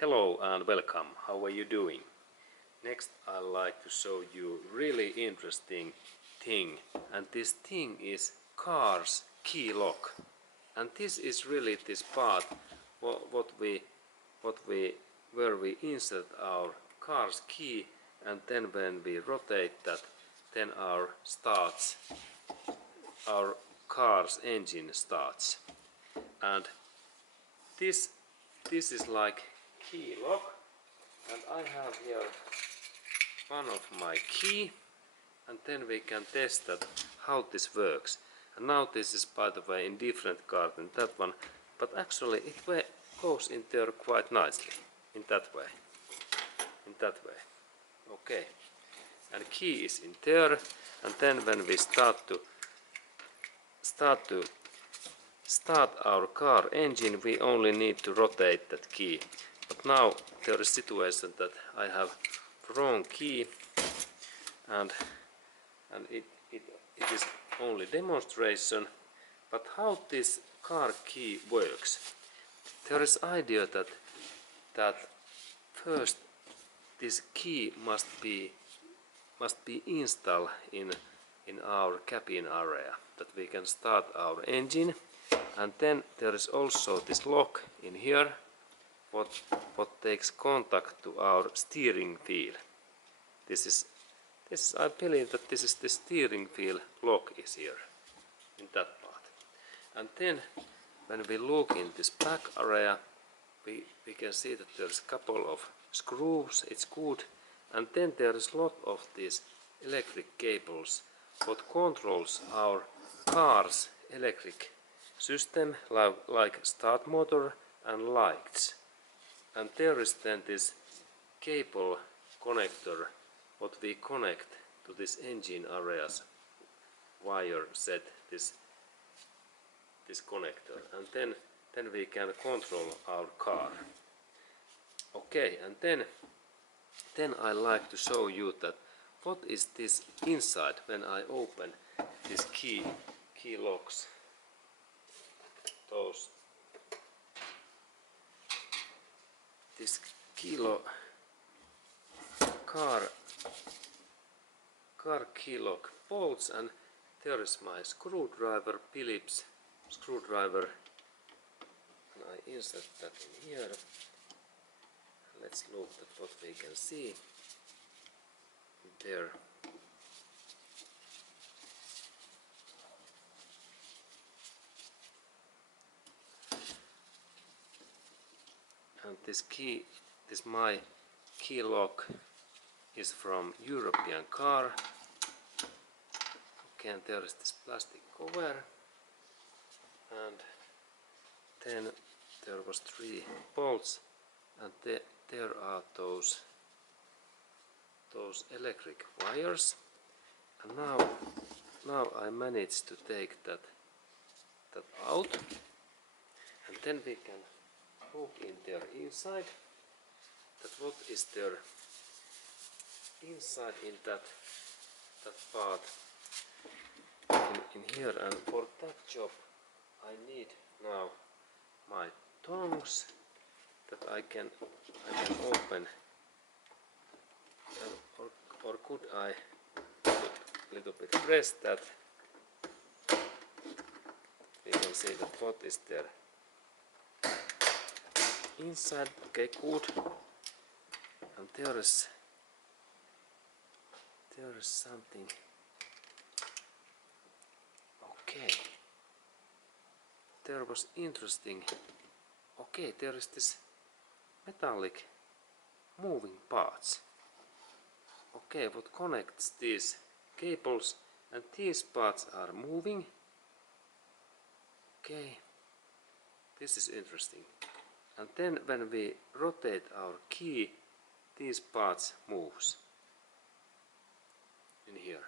Hello and welcome. How are you doing? Next I'd like to show you really interesting thing, and this thing is car's key lock. And this is really this part what we where we insert our car's key, and then when we rotate that, then our car's engine starts. And this is like key lock, and I have here one of my key, and then we can test that how this works. And now this is, by the way, in different card than that one, but actually it goes in there quite nicely in that way. Okay, and key is in there, and then when we start our car engine, we only need to rotate that key. But now there is a situation that I have wrong key, and it is only demonstration. But how this car key works? There is idea that first this key must be installed in our cabin area, that we can start our engine. And then there is also this lock in here what takes contact to our steering wheel. This is I believe that this is the steering wheel lock is here in that part. And then when we look in this back area, we can see that there's a couple of screws, it's good. And then there is a lot of these electric cables what controls our car's electric system, like start motor and lights. And there is then this cable connector what we connect to this engine areas wire set, this connector, and then we can control our car. Okay, and then I like to show you that what is this inside when I open this key locks. This car key lock bolts, and there is my screwdriver, Phillips screwdriver, and I insert that in here. Let's look at what we can see there. And my key lock is from European car. Okay, and there is this plastic cover, and then there was 3 bolts, and there are those electric wires. And now I managed to take that out, and then we can look in there inside, that what is there inside in that part in here. And for that job I need now my tongs that I can open, or could I little bit press that? We can see that what is there inside. Okay, good. And there is something. Okay, there was interesting. Okay, there is this metallic moving parts. Okay, what connects these cables, and these parts are moving. Okay, this is interesting. And then when we rotate our key, these parts moves in here.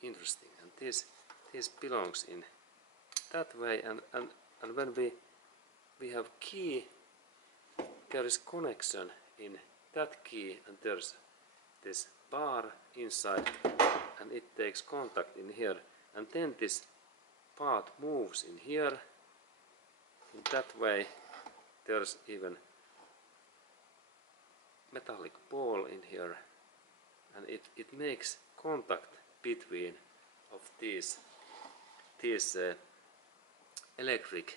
Interesting. And this belongs in that way, and when we have key, there is connection in that key, and there's this bar inside, and it takes contact in here, and then this part moves in here. In that way there's even metallic ball in here, and it makes contact between of these electric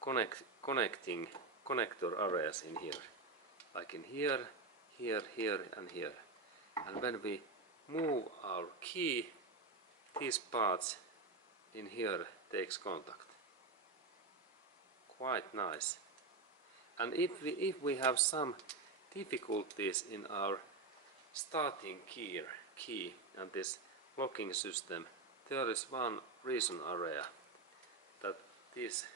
connecting connector areas in here, like in here, here and here. And when we move our key, these parts in here takes contact. Quite nice. And if we have some difficulties in our starting key and this locking system, there is one reason area that these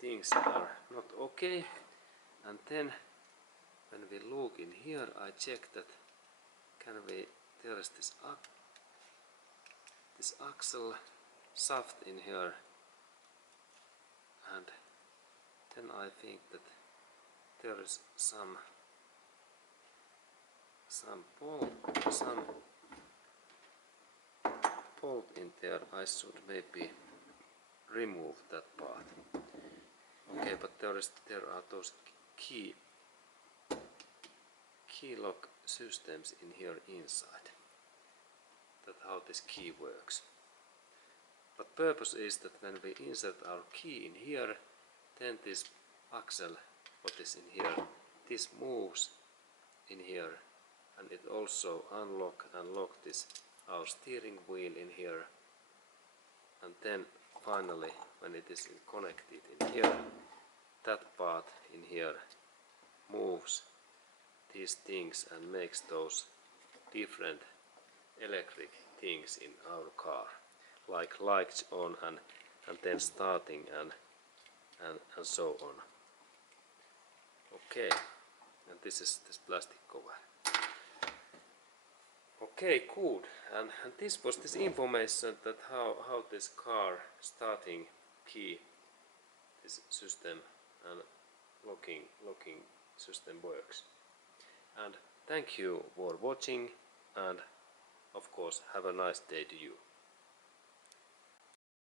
things are not okay. And then when we look in here, I check that there is this axle shaft in here, and then I think that there is some bolt in there. I should maybe remove that part. Okay, but there are those key lock systems in here inside. That's how this key works. But purpose is that when we insert our key in here, then this axle, what is in here, this moves in here, and it also unlock and lock this our steering wheel in here. And then finally, when it is connected in here, that part in here moves these things and makes those different electric things in our car, like lights on and then starting and so on. Okay, and this is this plastic cover. Okay, good. And this was this information that how this car starting key, this system and locking system works. And thank you for watching, and of course have a nice day to you.